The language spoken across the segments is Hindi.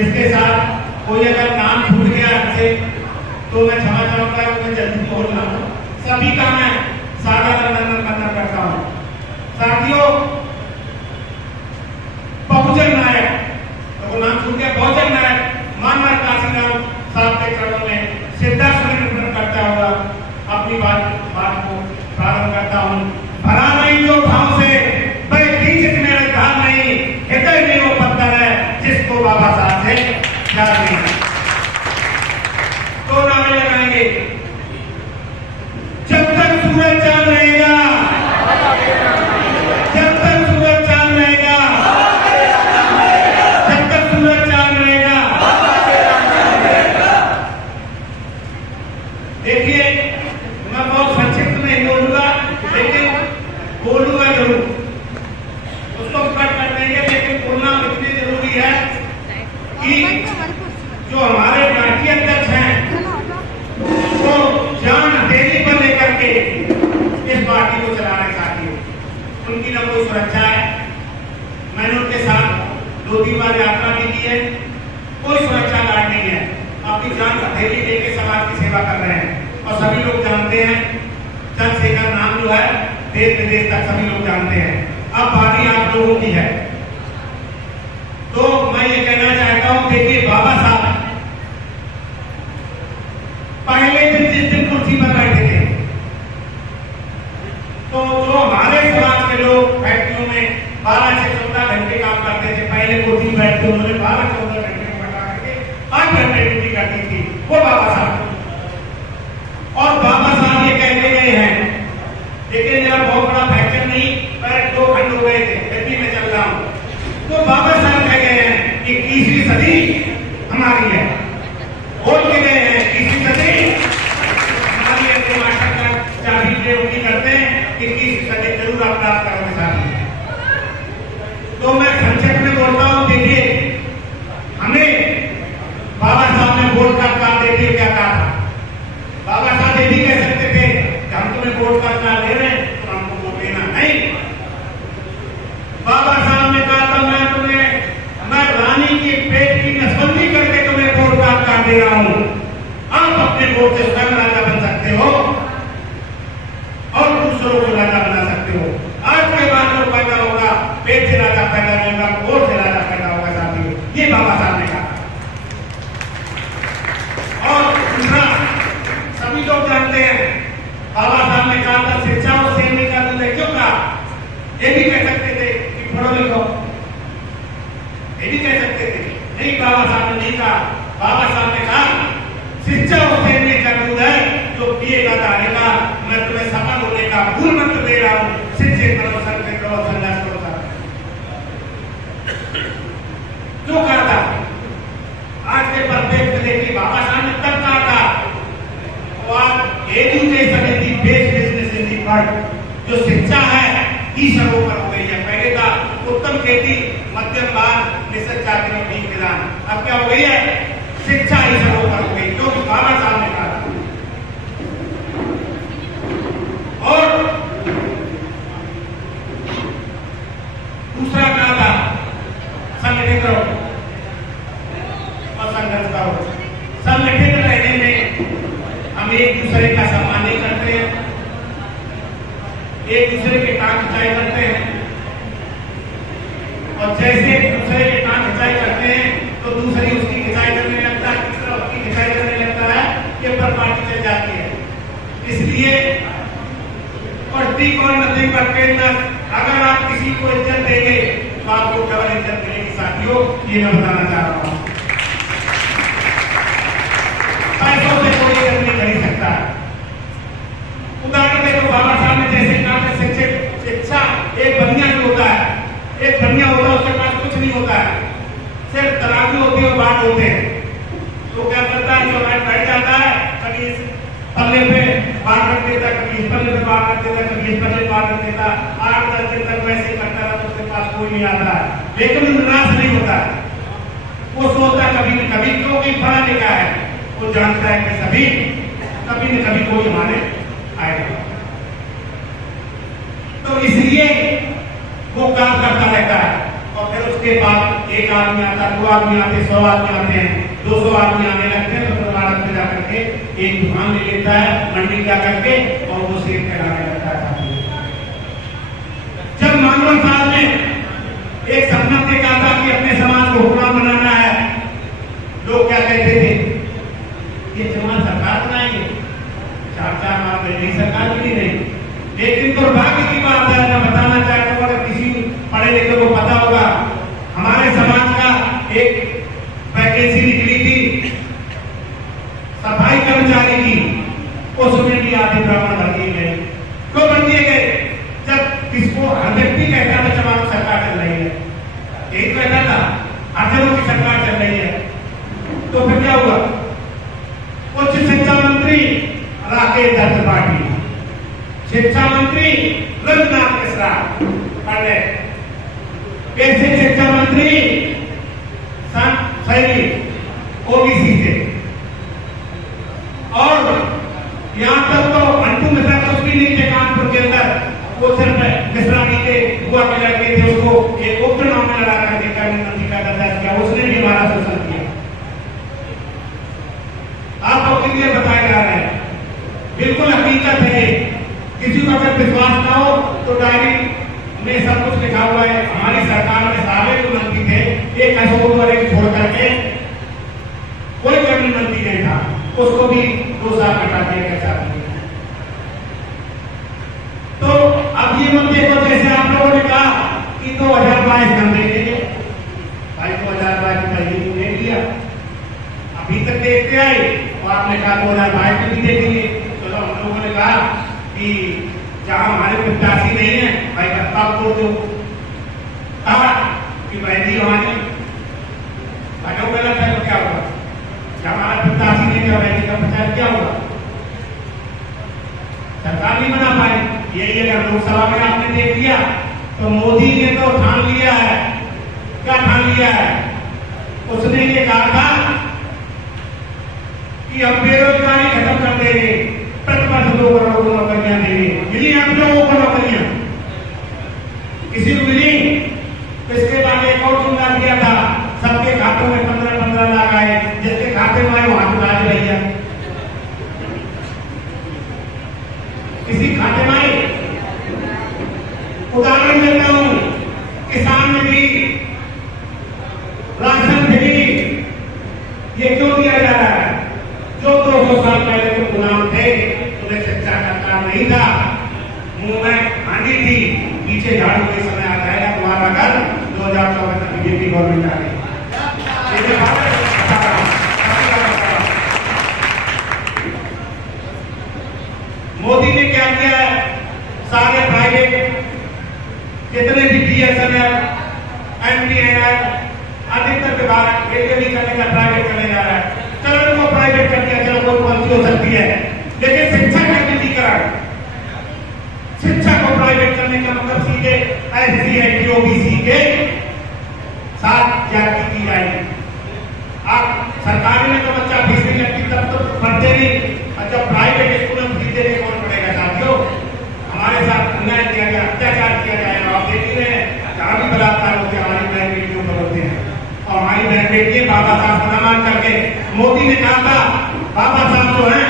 इसके साथ कोई अगर नाम छूट गया आपसे तो मैं क्षमा चाहूंगा, मैं जल्दी बोल रहा हूँ। सभी का मैं सादर अभिनंदन करता हूँ। साथियों, बहुजन नायक, तो नाम छूट गया, बहुजन नायक मानवर काशीराम साहब के चरणों में श्रद्धा सुमन करता हुआ अपनी बात को प्रारंभ करता हूँ। भरा नहीं जो भाव से वह बीच में धार नहीं, हृदय में वो पत्थर है जिसको बाबा साहब से प्यार नहीं। तो नारे लगाएंगे, जब तक सूरज चांद रहेगा, जब तक सूरज चांद रहेगा, जब तक सूरज चांद रहेगा। देखिए, मैं बहुत संक्षिप्त में बोलूंगा, लेकिन बोलूंगा जरूर, उसको कट कर देंगे, लेकिन बोलना इतनी जरूरी है कि जो हमारे पार्टी अध्यक्ष हैं वो जान देने पर लेकर के इस पार्टी को चलाने चाहती है। उनकी न कोई सुरक्षा है, मैंने उनके साथ 2-3 बार यात्रा भी की है, कोई सुरक्षा गार्ड नहीं है। अपनी जान हथेली लेके समाज की सेवा कर रहे हैं और सभी लोग जानते हैं, चंद्रशेखर नाम जो है देश विदेश तक सभी लोग जानते हैं। अब बारी आप लोगों की है, तो मैं ये कहना चाहता हूं, देखिए बाबा साहब पहले दिन जिस दिन कुर्सी पर बैठे थे, तो जो हमारे समाज के लोग फैक्ट्रियों में 12 से 14 घंटे काम करते थे, पहले कुर्सी बैठते उन्होंने 12-14 घंटे में बैठा करके 8 घंटे ड्यूटी करती थी, वो बाबा साहब। और बाबा साहब ये कहते गए हैं, लेकिन जरा बहुत बड़ा फैक्चर नहीं, पैर 2 खंड हो गए थे, गड्डी में चल रहा हूं, तो बाबा साहब कह गए हैं 21वीं सदी हमारी है, बोल के गए हैं 21वीं सदी हमारी है। तो मास्टर का चाबी बेवकूफी करते हैं, 21वीं सदी जरूर आप प्राप्त करोगे साहब। तो मैं संक्षेप में बोलता हूँ, देखिए हमें बाबा साहब ने वोट का अधिकार देते हुए क्या कहा था। बाबा साहब ये भी कह सकते थे कि हम तुम्हें वोट का अधिकार दे रहे हैं तो हमको वोट देना नहीं। बाबा साहब ने कहा था मैं रानी के पेट की नसबंदी करके तुम्हें वोट का अधिकार दे रहा हूं, आप अपने वोट से स्वयं राजा बन सकते हो और दूसरों को राजा बना सकते हो। आज के बाद जो पैदा होगा पेट से राजा पैदा नहीं होगा, वोट से राजा पैदा होगा साथियों, ये बाबा साहब ने कहा। और दूसरा, सभी लोग जानते हैं बाबा साहब ने कहा था शिक्षा और सेवा का दूध है, क्यों कहा? ये भी कह सकते थे कि पढ़ो लिखो, ये भी कह सकते थे, नहीं बाबा साहब ने नहीं कहा। बाबा साहब ने कहा शिक्षा और सेवा का दूध है, जो पिएगा दानेगा, मैं तुम्हें सफल होने का मूल मंत्र दे रहा हूं, शिक्षित करो, संगठित करो, संघर्ष करो। जो कहा था आज के परिप्रेक्ष्य में देखिए, बाबा साहब ने तब कहा था वो आप education in the base business in the world, जो शिक्षा है की सर्वोपरि हो गई है। पहले था उत्तम खेती, मध्यम बात, निश्चित जाति में ठीक निदान, अब क्या हो गई है? शिक्षा ही सर्वोपरि हो गई, क्योंकि बाबा साहब ने कहा था। और दूसरा कहा था संगठित रहो और संघर्ष करो। संगठित रहने में हम एक दूसरे का सम्मान नहीं करते हैं, एक दूसरे के टांग खिंचाई करते हैं, और जैसे एक दूसरे के टांग खिंचाई करते हैं तो दूसरी उसकी खिंचाई करने लगता है, तीसरा उसकी खिंचाई करने लगता है, ये पर पार्टी चल जाती है। इसलिए प्रतीक और नथिंग पर केंद्र, अगर आप किसी को इज्जत देंगे तो आपको डबल इज्जत मिलेगी साथियों, ये मैं बताना चाह रहा हूँ। पैसों से कोई इज्जत नहीं खरीद सकता। उदाहरण देखो, बाबा साहब ने जैसे कहा था शिक्षा एक बनिया जो होता है, एक बनिया होता है, उसके पास कुछ नहीं होता है, सिर्फ तराजू होती है और बाट होते हैं। तो क्या करता है, जो राइट बैठ जाता है, कभी इस पल्ले पे बाढ़ रख देता, कभी इस पल्ले पे बाढ़ रख देता, कभी इस पल्ले बाढ़ रख देता, 8-10 दिन तक वैसे ही करता रहा तो उसके पास कोई नहीं आता है, लेकिन निराश नहीं होता है। वो सोचता है कभी न कभी, क्योंकि पढ़ा लिखा है, वो जानता है कि सभी कभी न कभी कोई हमारे आएगा। तो इसलिए वो काम करता रहता है और फिर उसके बाद एक आदमी आता, 2 आदमी आते, 100 आदमी आते हैं, 200 आदमी आने लगते हैं, तो भारत में जाकर के एक दुकान ले लेता है मंडी जाकर के और वो सेब कहलाने लगता है। जब मानव साहब ने एक सपना देखा था कि अपने समाज को हुक्मरान बनाना है, लोग क्या कहते थे, ये समाज सरकार बनाएंगे, 4-4 माह में नई सरकार भी नहीं। लेकिन दुर्भाग्य की बात है, मैं बताना चाहता हूँ, अगर किसी पढ़े लिखे को पता होगा, हमारे समाज का एक वैकेंसी निकली थी सफाई कर्मचारी की, उसमें भी आधे ब्राह्मण भर दिए गए। क्यों भर दिए गए? जब किसको हर व्यक्ति कहता था चमार सरकार चल रही है, यही कहता था हर जगह की सरकार चल रही है, तो फिर क्या हुआ? उच्च शिक्षा मंत्री राकेश दत्त पाटिल, शिक्षा मंत्री रघुनाथ मिश्रा पंडित, बेसिक शिक्षा मंत्री सैनी ओबीसी से, और यहां तक तो अंटू मिश्रा कुछ भी नहीं थे कानपुर के अंदर, वो सिर्फ मिश्रा जी के बुआ के लड़के थे, उसको एक उपचुनाव में लड़ा करके कानून मंत्री का दर्जा किया, उसने भी हमारा शोषण किया। आपको क्लियर बताया जा रहा है, बिल्कुल हकीकत है। किसी को अगर विश्वास ना हो तो डायरी में सब कुछ लिखा हुआ है। हमारी सरकार में सारे जो मंत्री थे, एक अशोक और एक छोड़ करके कोई कैबिनेट मंत्री नहीं था, उसको भी 2 साल हटा दिया गया। तो अब ये मत देखो, जैसे आप लोगों ने कहा कि 2022 हम देखेंगे, भाई 2022 पहले ही देख लिया, अभी तक देखते आए, और आपने कहा 2022 में भी देखेंगे। चलो हम लोगों ने कहा कि जहां हमारे प्रत्याशी नहीं है भाई प्रस्ताव को दो, कहा कि बहनी हमारी अगर गलत है तो क्या होगा, जब हमारा प्रत्याशी नहीं है बहनी का प्रचार क्या होगा, सरकार नहीं बना पाई। यही अगर लोकसभा में आपने देख लिया तो मोदी ने तो ठान लिया है, क्या ठान लिया है? उसने ये कहा था कि हम बेरोजगारी खत्म कर देंगे, प्रतिवर्ष 2 करोड़ को नौकरियां देंगे। मिली आप लोगों को नौकरियां? किसी को मिली? इसके बाद एक और जुमला किया था, सबके खातों में 15-15 लाख आए, जिसके खाते में आए वहां तो राज भैया, किसी खाते में आए। उदाहरण देता हूं, किसान भी राशन फ्री, ये क्यों दिया जा रहा है? जो 200 साल पहले के गुलाम थे, उन्हें शिक्षा का काम नहीं था, मुंह में हांडी थी, पीछे झाड़ू के समय आ जाएगा तुम्हारा घर, 2014 तक बीजेपी गवर्नमेंट आ गई। मोदी ने क्या किया है? सारे प्राइवेट जितने भी बीएसएनएल, एमटीएनएल, अधिकतर विभाग रेलवे भी करने का प्राइवेट करने जा रहा है। चलो को प्राइवेट कर दिया, चलो कोई पॉलिसी हो सकती है, लेकिन शिक्षा का निजीकरण, शिक्षा को प्राइवेट करने का मतलब सीधे एससी एसटी ओबीसी के साथ जाति की जाएगी। आप सरकारी में तो बच्चा फीस नहीं लगती, तब तो पढ़ते नहीं, और जब प्राइवेट स्कूल में फीस देने कौन पड़ेगा? साथियों, हमारे साथ अन्याय किया गया, अत्याचार किया जाएगा। आप देख रहे हैं जहां भी बलात्कार होते हैं हमारी बहन बेटियों पर होते हैं, और हमारी बहन बेटी बाबा साहब का नाम करके मोदी ने कहा था, बाबा साहब जो है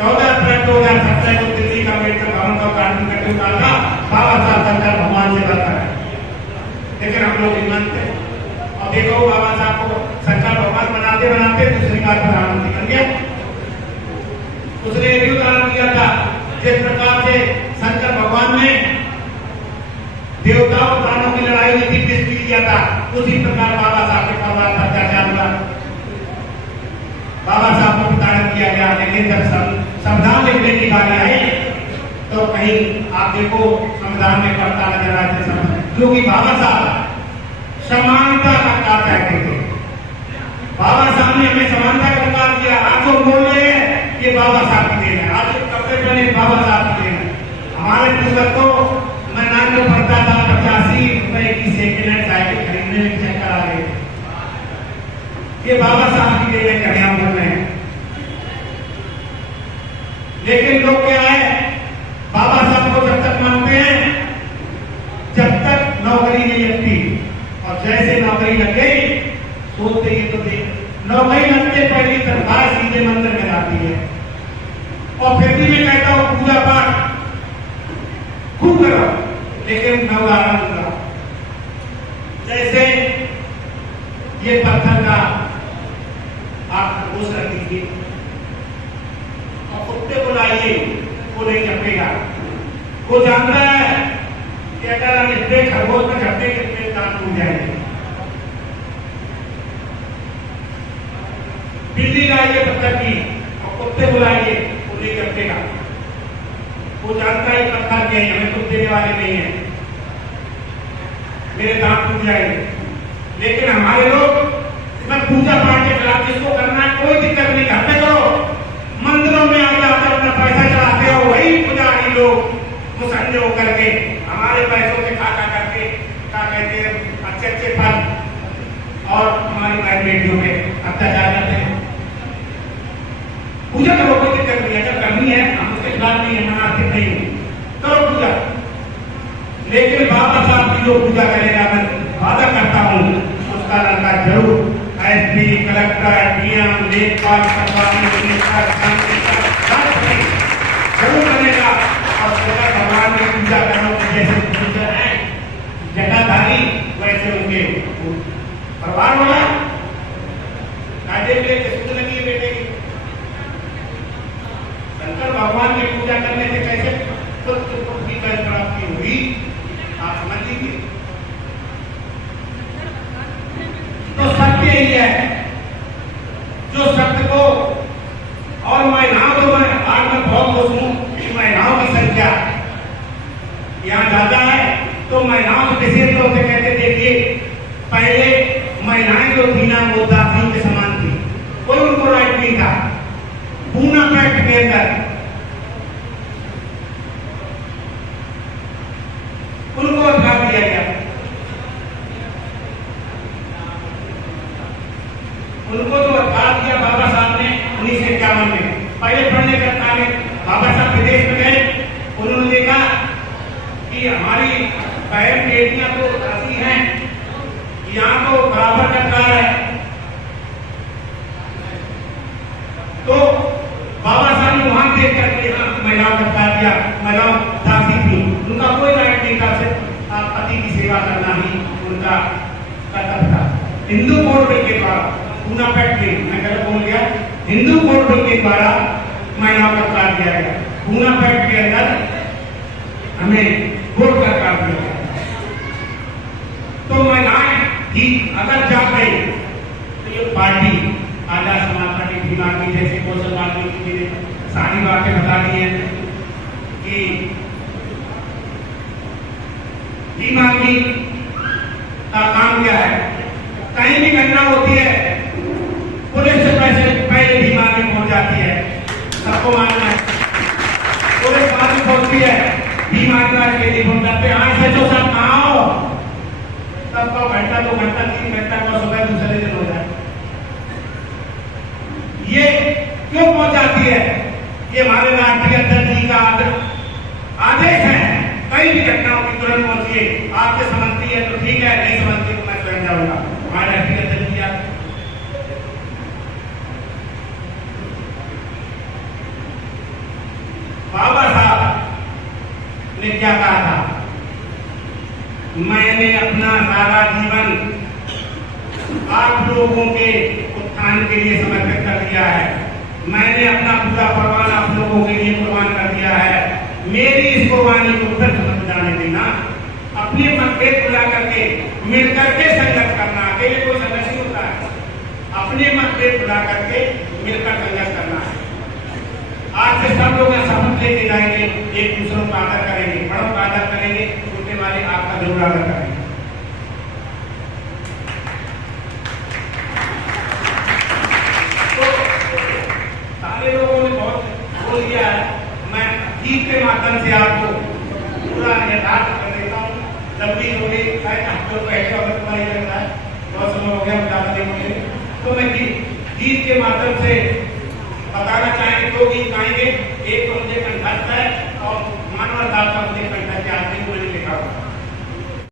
14 अप्रैल 2017 को दिल्ली का अम्बेडकर भवन का उद्घाटन करके कहा था, बाबा साहब शंकर भगवान से बता है, लेकिन हम लोग नहीं मानते। और देखो बाबा साहब को शंकर भगवान बनाते बनाते दूसरी बार प्रधानमंत्री बन गया। उसने ये भी उदाहरण दिया था, जिस प्रकार से शंकर भगवान ने देवताओं और दानों की लड़ाई में दिग्विजय किया था, उसी प्रकार बाबा साहब के परिवार पर अत्याचार हुआ, बाबा साहब को प्रताड़ित किया गया। लेकिन जब संविधान लिखने की बारी आई तो कहीं आप देखो संविधान में पढ़ता नजर आते समय, जो कि बाबा साहब समानता का अधिकार कहते थे, बाबा साहब ने हमें समानता का अधिकार दिया। आज जो बोल रहे हैं ये बाबा साहब की देन है, आज जो कपड़े पहने बाबा साहब की देन है। हमारे पुस्तक को मैं नाम में पढ़ता था, 85 रुपए की सेकेंड हैंड साइकिल खरीदने में चेक करा रहे थे, ये बाबा साहब की देन है, क्या बोल रहे हैं। लेकिन लोग क्या है, बाबा साहब को जब तक मानते हैं जब तक नौकरी नहीं लगती, और जैसे नौकरी बोलते ये तो देख नौकरी लगते पहली तनख्वाह सीधे मंदिर में जाती है। और फिर भी मैं कहता हूँ पूजा पाठ खूब करो, लेकिन मैं उदाहरण दूंगा। जैसे ये पत्थर का आप ठोस रख दीजिए और कुत्ते को लाइए, वो नहीं झपकेगा। वो जानता है कि अगर हम इतने खरगोश में झपके कितने काम टूट जाएंगे। बिल्ली लाइए पत्थर की और कुत्ते को लाइए, वो नहीं झपकेगा। वो जानता है पत्थर के हैं, हमें कुछ देने वाले नहीं है, मेरे दांत टूट जाएंगे। लेकिन हमारे लोग मैं पूजा पाठ के खिलाफ, जिसको करना है कोई दिक्कत नहीं, करते करो। मंदिरों में आगे आकर अपना पैसा चढ़ाते हो, वही पुजारी लोग मुसन्ने होकर के हमारे पैसों से खाता करके क्या कहते हैं अच्छे अच्छे फल और हमारी बहन बेटियों में अत्याचार करते हैं। पूजा करो, कोई दिक्कत नहीं है, जब करनी है हम उसके खिलाफ नहीं है, मनाते नहीं करो पूजा। लेकिन बाबा साहब की जो पूजा करेगा, मैं वादा करता हूँ उसका लड़का जरूर एसपी, कलेक्टर, डीएम, लेखपाल, जरूर बनेगा। और भगवान की पूजा करना जैसे पूजा है जटाधारी, वैसे उनके परिवार वाला काजे में किस्मत लगी है बेटे की। शंकर भगवान की पूजा करने से कैसे की प्राप्ति हुई आप समझ लीजिए। तो सत्य यही है, जो सत्य को और महिलाओं को, मैं आज मैं बहुत खुश हूं कि महिलाओं की संख्या यहाँ ज्यादा है। तो महिलाओं से विशेष तौर से कहते देखिए, पहले महिलाएं जो थी ना वो दासी के समान थी, कोई उनको राइट नहीं था। पूना पैक्ट के अंदर उनको अधिकार दिया गया, उनको जो अधिकार दिया बाबा साहब ने 1951 में। पहले पढ़ने का कार्य बाबा साहब विदेश में गए, उन्होंने देखा कि हमारी बहन बेटियां तो ऐसी हैं, यहाँ तो बराबर का अधिकार है। तो बाबा साहब ने वहां देख करके महिलाओं को अधिकार दिया। महिलाओं दासी थी, उनका कोई राइट नहीं था, सिर्फ पति की सेवा करना ही उनका कर्तव्य था। हिंदू कोड बिल के द्वारा, पूना पैक्ट में, मैं गलत बोल गया, हिंदू कोड बिल के द्वारा महिलाओं का अधिकार दिया गया। पूना पैक्ट के अंदर हमें वोट का अधिकार दिया गया। तो महिलाएं ही अगर जा गई तो ये पार्टी आजाद समाज पार्टी भीमा की जैसे कौशल वाल्मीकि जी ने सारी बातें बता दी है कि भीमा की का काम क्या है। कहीं भी घटना होती है पुलिस से पहले भीमा में पहुंच जाती है, सबको मालूम है। पुलिस बाद में पहुंचती है, भीमा के लिए पहुंच जाते हैं। आज से जो सब आओ तब तो घंटा 2 घंटा 3 घंटा को सुबह दूसरे दिन हो जाए। ये क्यों पहुंच जाती है? ये हमारे राष्ट्रीय अध्यक्ष जी का आदेश है, कई भी घटनाओं की तुरंत पहुंचिए। आपसे समझती है तो ठीक है, नहीं समझती तो मैं स्वयं जाऊंगा। हमारे राष्ट्रीय अध्यक्ष जी आप बाबा साहब ने क्या कहा था, मैंने अपना सारा जीवन आप लोगों के उत्थान के लिए समर्पित कर दिया है। मैंने अपना पूरा परवान आप लोगों के लिए कुर्बान कर दिया है। मेरी इस कुर्बानी को व्यर्थ मत जाने देना। अपने मतभेद भुला करके मिलकर के संघर्ष करना, अकेले कोई संघर्ष नहीं होता है। अपने मतभेद भुला करके मिलकर संघर्ष करना है। आज से सब लोग शपथ लेके जाएंगे, एक दूसरों का आदर करेंगे, बड़ों का आदर करेंगे, छोटे वाले आपका जरूर आदर करेंगे। तो सारे लोगों ने बहुत बोल दिया है, मैं गीत के माध्यम से आपको पूरा यथार्थ कर देता हूँ। लंबी थोड़ी शायद आपको ऐसा नहीं लगता है, बहुत समय हो गया ज्यादा नहीं मुझे, तो मैं गीत के माध्यम से बताना चाहेंगे। 2 गीत गाएंगे, एक तो मुझे कंठस्थ है और मानव दास का मुझे